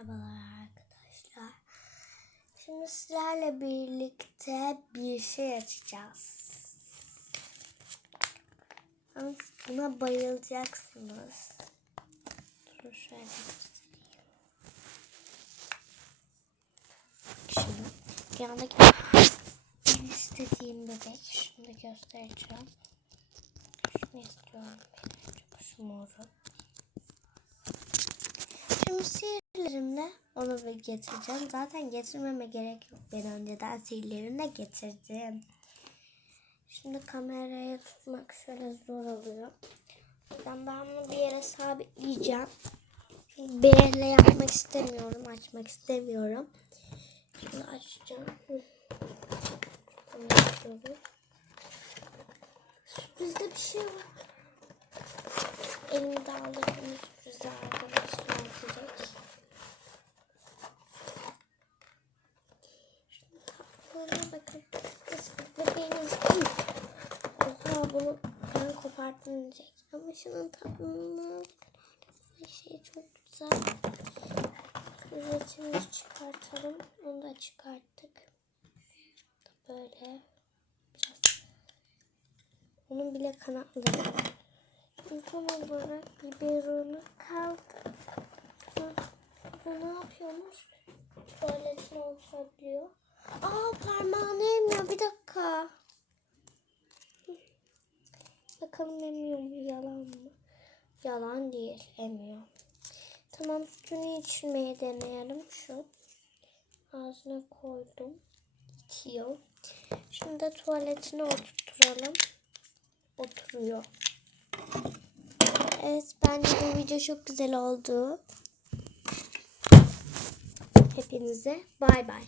Merhabalar arkadaşlar. Şimdi sizlerle birlikte bir şey açacağız. Ama Buna bayılacaksınız. Dur şöyle. Şimdi yanındaki en istediğim bebek. Da göstereceğim. Şunu istiyorum. Çok şu moru. Şimdi sihirlerimle onu bir getireceğim. Zaten getirmeme gerek yok. Ben önceden sihirlerimle getirdim. Şimdi kamerayı tutmak şöyle zor oluyor. Ben, ben bunu bir yere sabitleyeceğim. Çünkü elle yapmak istemiyorum. Açmak istemiyorum. Şimdi açacağım. Sürprizde bir şey var. Elimde aldığım sürpriz arkadaşlar direkt. Şunun tatlılığına bakın. Bebeğiniz değil. Oha bunu ben koparttım diyecek. Ama şunun tatlılığına bakın. Şey çok güzel. Üretimi çıkartalım. Onu da çıkarttık. Böyle biraz. Onun bile kanatları. Son olarak biberonu kaldı. Bu ne yapıyormuş? Tuvaletini oluşabiliyor. Aa parmağını emiyor. Bir dakika. Bakalım emiyor mu? Yalan mı? Yalan değil. Emiyor. Tamam sütünü içmeye deneyelim. Şu. Ağzına koydum. İtiyor. Şimdi de tuvaletini oturtturalım. Oturuyor. Evet bence bu video çok güzel oldu. Hepinize bay bay.